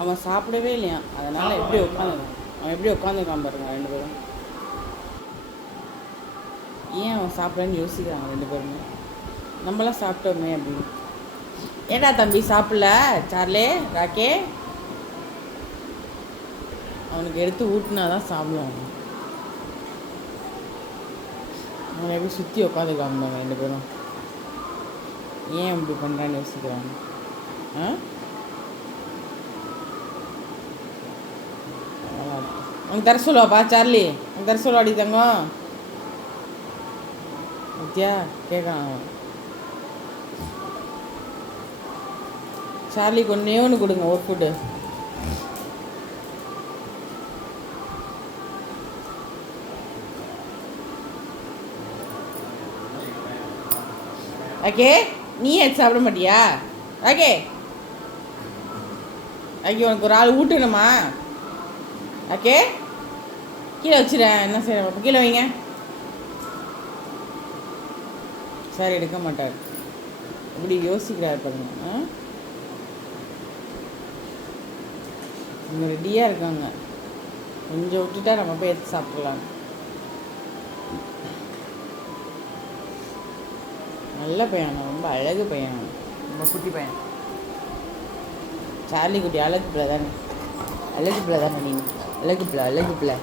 அவன் சாப்பிடவே இல்லையா, அதனால் எப்படி உட்காந்துருக்கான். அவன் எப்படி உட்காந்துருக்கான் பாருங்க ரெண்டு பேரும். ஏன் அவன் சாப்பிடன்னு யோசிக்கிறாங்க ரெண்டு பேருமே. நம்மளாம் சாப்பிட்டோமே அப்படின்னு. ஏடா தம்பி சாப்பிடல சார்லே ராக்கே? அவனுக்கு எடுத்து ஊட்டினா தான் சாப்பிடுவாங்க. அவனை எப்படி சுற்றி உட்காந்துருக்காங்க ரெண்டு பேரும். ஏன் இப்படி பண்ணுறான்னு யோசிக்கிறாங்க. அவங்க தர சொல்லுவாப்பா சார்லி, அவங்க தர சொல்லுவாடி தங்கம். வித்தியா கேட்கான். சார்லிக்கு ஒன்று கொடுங்க ஒரு ஃபுட்டு. ஓகே, நீ எடுத்து சாப்பிட மாட்டியா? ஓகே ஓகே, உனக்கு ஒரு ஆள் ஊட்டணுமா? ஓகே, கீழே வச்சுறேன். என்ன செய்ய கீழே வைங்க. சார் எடுக்க மாட்டார். இப்படி யோசிக்கிறார் பாருங்க. இவங்க ரெடியாக இருக்காங்க. கொஞ்சம் விட்டுட்டா நம்ம போய் எடுத்து சாப்பிட்லாம். நல்ல பையன், ரொம்ப அழகு பையன், ரொம்ப குட்டி பையன். சார்லி குட்டி அழகு பிள்ளை தானே, அழகு பிள்ளை தானே நீங்கள், அழகு பிள்ளை அழகு பிள்ளை.